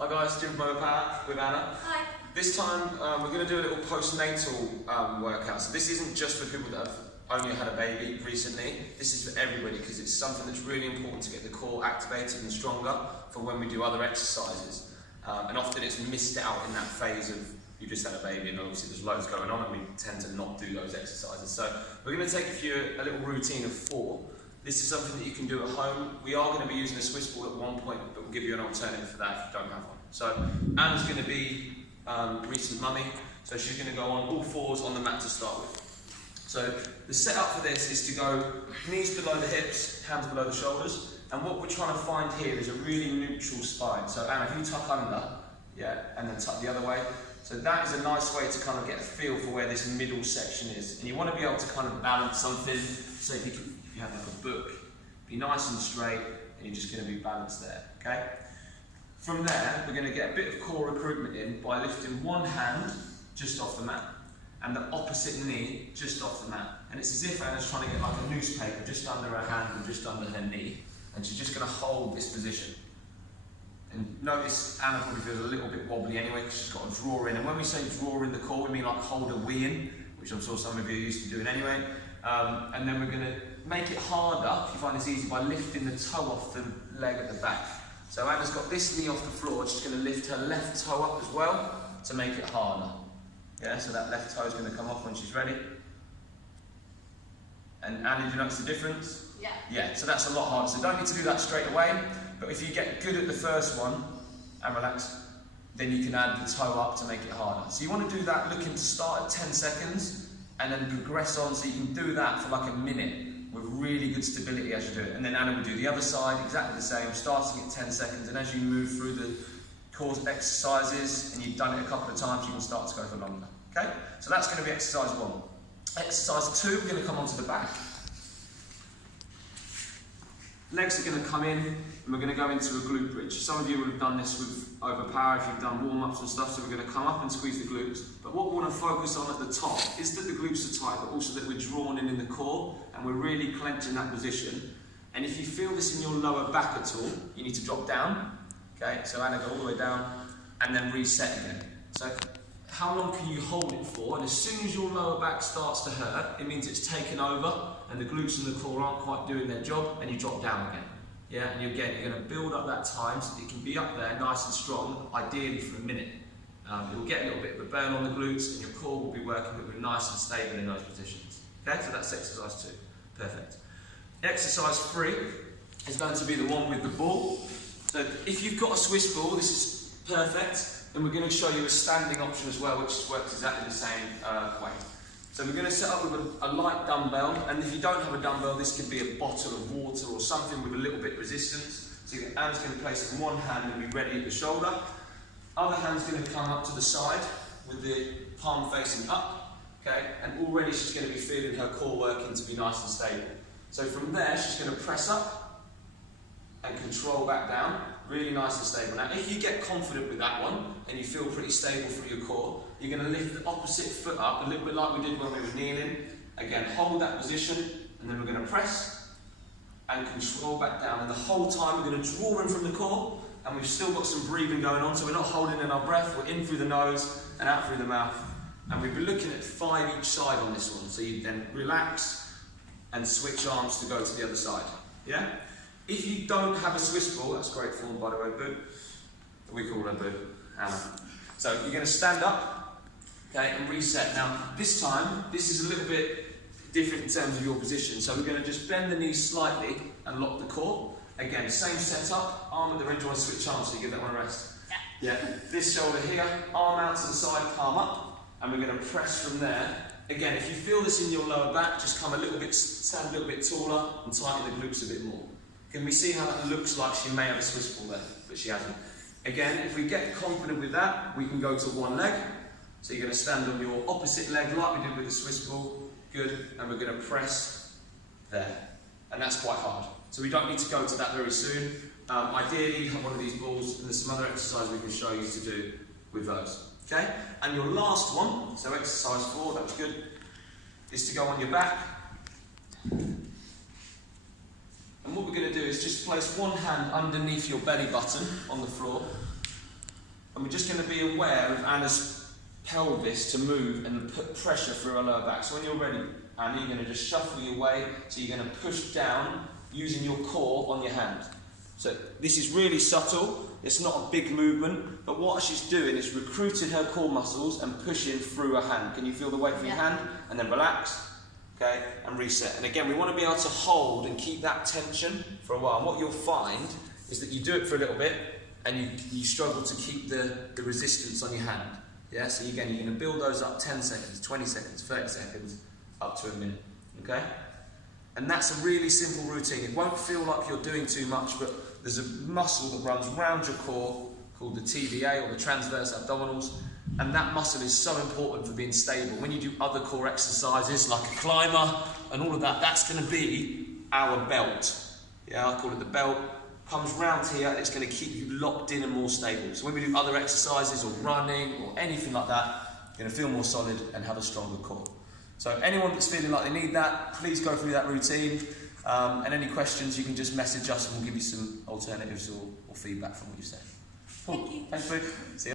Hi guys, Jim from Power with Anna. Hi. This time we're going to do a little postnatal workout. So this isn't just for people that have only had a baby recently. This is for everybody because it's something that's really important to get the core activated and stronger for when we do other exercises. And often it's missed out in that phase of you just had a baby and obviously there's loads going on and we tend to not do those exercises. So we're going to take a little routine of 4. This is something that you can do at home. We are going to be using a Swiss ball at one point, but we'll give you an alternative for that if you don't have one. So Anna's going to be recent mummy, so she's going to go on all 4s on the mat to start with. So the setup for this is to go knees below the hips, hands below the shoulders, and what we're trying to find here is a really neutral spine. So Anna, if you tuck under, yeah, and then tuck the other way. So that is a nice way to kind of get a feel for where this middle section is. And you want to be able to kind of balance something. So if you have like a book, be nice and straight, and you're just going to be balanced there, okay? From there, we're going to get a bit of core recruitment in by lifting one hand just off the mat, and the opposite knee just off the mat. And it's as if Anna's trying to get like a newspaper just under her hand and just under her knee, and she's just going to hold this position. And notice Anna probably feels a little bit wobbly anyway because she's got a draw in. And when we say draw in the core, we mean like hold a wee in, which I'm sure some of you are used to doing anyway. And then we're going to make it harder, if you find this easy, by lifting the toe off the leg at the back. So Anna's got this knee off the floor, she's going to lift her left toe up as well to make it harder. Yeah, so that left toe is going to come off when she's ready. And Anna, do you notice the difference? Yeah. Yeah, so that's a lot harder. So you don't need to do that straight away, but if you get good at the first one and relax, then you can add the toe up to make it harder. So you want to do that looking to start at 10 seconds and then progress on, so you can do that for like a minute with really good stability as you do it. And then Anna will do the other side, exactly the same, starting at 10 seconds, and as you move through the core exercises, and you've done it a couple of times, you can start to go for longer. Okay? So that's going to be exercise 1. Exercise 2, we're going to come onto the back. Legs are going to come in, and we're going to go into a glute bridge. Some of you will have done this with Overpower if you've done warm-ups and stuff, so we're going to come up and squeeze the glutes. But what we want to focus on at the top is that the glutes are tight, but also that we're drawn in the core, and we're really clenching that position. And if you feel this in your lower back at all, you need to drop down. Okay, so Anna, go all the way down, and then reset again. So how long can you hold it for? And as soon as your lower back starts to hurt, it means it's taken over, and the glutes and the core aren't quite doing their job, and you drop down again. Yeah, and you're going to build up that time so that it can be up there nice and strong, ideally for a minute. You'll get a little bit of a burn on the glutes, and your core will be working with it nice and stable in those positions. Okay, so that's exercise 2. Perfect. Exercise 3 is going to be the one with the ball. So if you've got a Swiss ball, this is perfect. And we're going to show you a standing option as well, which works exactly the same way. So we're going to set up with a light dumbbell, and if you don't have a dumbbell, this could be a bottle of water or something with a little bit of resistance. So Anne's going to place it in one hand and be ready at the shoulder. Other hand's going to come up to the side with the palm facing up, okay? And already she's going to be feeling her core working to be nice and stable. So from there, she's going to press up and control back down, really nice and stable. Now, if you get confident with that one and you feel pretty stable through your core, you're going to lift the opposite foot up, a little bit like we did when we were kneeling. Again, hold that position, and then we're going to press and control back down. And the whole time we're going to draw in from the core, and we've still got some breathing going on, so we're not holding in our breath, we're in through the nose and out through the mouth. And we'll be looking at 5 each side on this one, so you then relax and switch arms to go to the other side. Yeah? If you don't have a Swiss ball, that's great form by the way, Boo. We call her Boo, Anna. So you're going to stand up, okay, and reset. Now, this time, this is a little bit different in terms of your position. So we're going to just bend the knees slightly and lock the core. Again, same setup, arm at the ridge, you want to switch arms, so you give that one a rest. Yeah. This shoulder here, arm out to the side, palm up, and we're going to press from there. Again, if you feel this in your lower back, just come a little bit, stand a little bit taller and tighten the glutes a bit more. Can we see how that looks like she may have a Swiss ball there, but she hasn't? Again, if we get confident with that, we can go to one leg. So you're going to stand on your opposite leg like we did with the Swiss ball. Good. And we're going to press there. And that's quite hard. So we don't need to go to that very soon. Ideally, you have one of these balls, and there's some other exercises we can show you to do with those. Okay? And your last one, so exercise 4, that was good, is to go on your back. And what we're going to do is just place one hand underneath your belly button on the floor, And we're just going to be aware of Anna's pelvis to move and put pressure through her lower back. So when you're ready, Anna, you're going to just shuffle your weight. So you're going to push down using your core on your hand. So this is really subtle. It's not a big movement, but what she's doing is recruiting her core muscles and pushing through her hand. Can you feel the weight from your hand? And then relax, okay, and reset. And again, we want to be able to hold and keep that tension for a while. And what you'll find is that you do it for a little bit and you struggle to keep the resistance on your hand. Yeah, so again, you're going to build those up 10 seconds, 20 seconds, 30 seconds, up to a minute, okay? And that's a really simple routine. It won't feel like you're doing too much, but there's a muscle that runs round your core called the TVA, or the transverse abdominals, and that muscle is so important for being stable. When you do other core exercises like a climber and all of that, that's going to be our belt. Yeah, I call it the belt. Comes round here, and it's going to keep you locked in and more stable. So when we do other exercises or running or anything like that, you're going to feel more solid and have a stronger core. So anyone that's feeling like they need that, please go through that routine. And any questions, you can just message us and we'll give you some alternatives or feedback from what you said. Cool. Thank you. Thanks, Boo. See you.